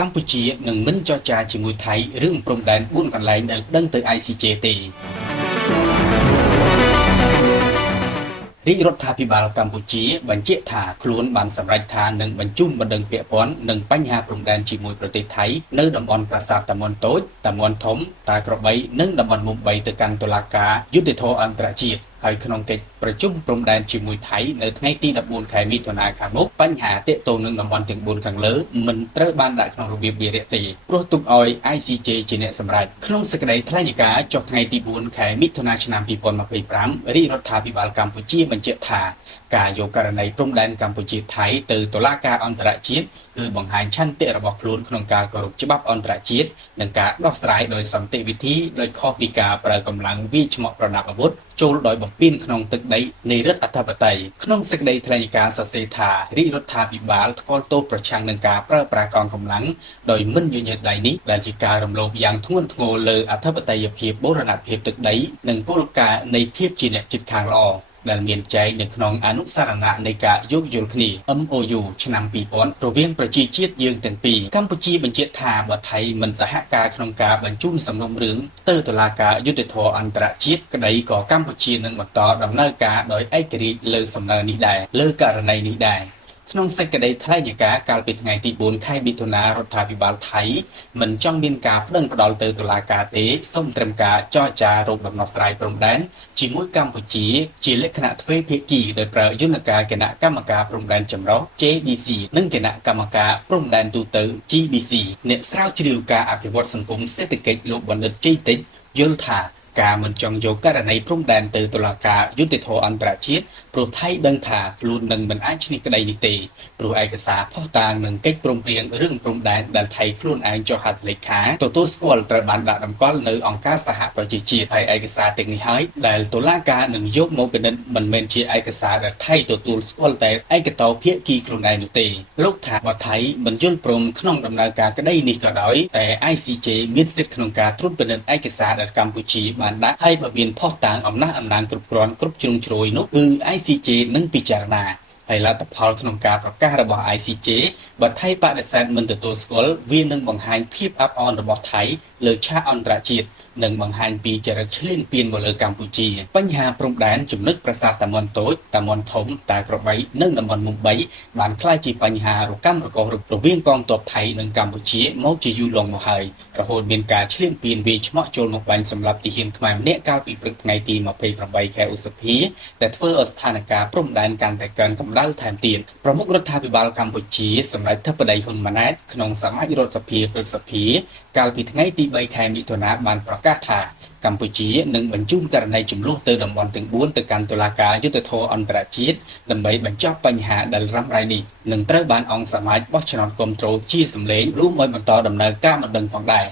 កម្ពុជានឹងមិនចរចាជាមួយថៃរឿងព្រំដែន4កន្លែងដែលដឹងទៅ ICJ ទេរាជរដ្ឋាភិបាលកម្ពុជាបញ្ជាក់ថាខ្លួនបានសម្រេចថានឹងបញ្ជូនបណ្ដឹងពាក់ព័ន្ធនឹងបញ្ហាព្រំដែនជាមួយប្រទេសថៃនៅតំបន់ប្រាសាទតាមាន់តូចតាមាន់ធំតាក្របីនិងតំបន់មុំ3ទៅកាន់តុលាការយុត្តិធម៌អន្តរជាតិហើយក្នុងកិច្ចប្រជុំព្រំដែនជាមួយថៃនៅថ្ងៃទី14ខែមិថុនាខាងមុខបញ្ហាទាក់ទងនឹងតំបន់ទាំង4ខាងលើមិនត្រូវបានដាក់ក្នុងរបៀបវារៈទេព្រោះទុកឲ្យ ICJ ជាអ្នកសម្រេចក្នុងសេចក្តីថ្លែងការណ៍ចុះថ្ងៃទី4ខែមិថុនាឆ្នាំ2025រាជរដ្ឋាភិបាលកម្ពុជាបញ្ជាក់ថាការយកករណីព្រំដែនកម្ពុជាថៃទៅតុលាការអន្តរជាតិគឺបង្ហាញឆន្ទៈរបស់ខ្លួនក្នុងការគោរពច្បាប់អន្តរជាតិនិងការដោះស្រាយដោយសន្តិវិធីដោយខុសពីការប្រើកម្លាំងវាយឆ្មក់ប្រដាប់អាវុធចូលដោយបំពានក្នុងទឹកដីនៃរដ្ឋអធិបតេយ្យក្នុងសេចក្តីថ្លែងការណ៍សរសេរថារាជរដ្ឋាភិបាលថ្កោលទោសប្រឆាំងនឹងការប្រើប្រាស់កងកម្លាំងដោយមិនញញើតដៃនេះដែលជាការរំលោភយ៉ាងធ្ងន់ធ្ងរលើអធិបតេយ្យភាពបូរណភាពទឹកដីនិងគោលការណ៍នៃភាពជាអ្នកជិតខាងល្អដែលមានចែងនៅក្នុងអនុសារណៈនៃការយោគយល់គ្នា MOU ឆ្នាំ2000រវាងប្រជាជាតិយើងទាំងពីរកម្ពុជាបញ្ជាក់ថាបើថៃមិនសហការក្នុងការបញ្ជូនសំណុំរឿងទៅតុលាការយុត្តិធម៌អន្តរជាតិក្តីក៏កម្ពុជានឹងបន្តដំណើរការដោយឯករាជ្យលើសំណើនេះដែរលើករណីនេះដែរក្នុងសេចក្តីថ្លែងការណ៍កាលពីថ្ងៃទី4ខែមិថុនារដ្ឋាភិបាលថៃមិនចង់មានការប្តឹងផ្តល់ទៅតុលាការទេសូមត្រឹមការចរចារោគដំណោះស្រាយព្រំដែនជាមួយកម្ពុជាជាលក្ខណៈទ្វេភាគីដោយប្រើយន្តការគណៈកម្មការព្រំដែនចម្រុះ JBC និងគណៈកម្មការព្រំដែនទូទៅ GBC អ្នកស្រាវជ្រាវការអភិវឌ្ឍសង្គមសេដ្ឋកិច្ចលោកបណ្ឌិតជ័យតិចយល់ថាការមិនចង់យកករណីព្រំដែនទៅតុលាការយុត្តិធម៌អន្តរជាតិព្រោះថៃដឹងថាខ្លួននឹងមិនអាចឈ្នះក្តីនេះទេព្រោះឯកសារផុសតាងនឹងកិច្ចព្រមព្រៀងរឿងព្រំដែនដែលថៃខ្លួនឯងចុះហត្ថលេខាទទួលស្គាល់ត្រូវបានដាក់តម្កល់នៅអង្គការសហប្រជាជាតិហើយឯកសារទាំងនេះហើយដែលតុលាការនឹងយកមកពិនិត្យមិនមែនជាឯកសារដែលថៃទទួលស្គាល់តែឯកតោភាគីខ្លួនឯងនោះទេលោកថាបើថៃមិនយល់ព្រមក្នុងដំណើរការក្តីនេះក៏ដោយតែ ICJ មានសិទ្ធិក្នុងការត្រួតពិនិត្យឯកសារដែលកម្ពុជាបានដាក់ហើយបើមានផុសតាងអំណះអំណាងគ្រប់គ្រាន់គ្រប់ជ្រុងជ្រោយនោះគឺ ICJ នឹងពិចារណាហើយលទ្ធផលក្នុងការប្រកាសរបស់ ICJ បើថៃបដិសេធមិនទទួលស្គាល់វានឹងបង្ហាញភាពអាប់អន់របស់ថៃលើឆាកអន្តរជាតិនិងបង្ហាញពីចរិតឈ្លានពានមកលើកម្ពុជាបញ្ហាព្រំដែនចំណុចប្រាសាទតាមាន់តូចតាមាន់ធំតាក្របីនិងតំបន់មុំ3បានក្លាយជាបញ្ហារកាំរកូសរវាងកងទ័ពថៃនិងកម្ពុជាមកជាយូរលង់មកហើយរហូតមានការឈ្លានពានវាយឆ្មក់ចូលមកបាញ់សម្រាប់ទាហានខ្មែរម្នាក់កាលពីព្រឹកថ្ងៃទី28ខែឧសភាដែលធ្វើឲ្យស្ថានភាពព្រំដែនកាន់តែកើនកម្ដៅថែមទៀតប្រមុខរដ្ឋាភិបាលកម្ពុជាសម្ដេចធិបតីហ៊ុនម៉ាណែតក្នុងសមាជរដ្ឋសភាព្រឹទ្ធសភាកាលពីថ្ងៃទី3ខែមិថុនាបានប្រកាសថាកម្ពុជានឹងបញ្ជូនករណីចំនួនទៅតំបន់ទាំង4ទៅកាន់តុលាការយុត្តិធម៌អន្តរជាតិដើម្បីបញ្ចប់បញ្ហាដែលរ៉ាំរ៉ៃនេះនឹងត្រូវបានអង្គសមាជបោះឆ្នោតគាំទ្រជាសម្លេងរួមឲ្យបន្តដំណើរការបណ្ដឹងផងដែរ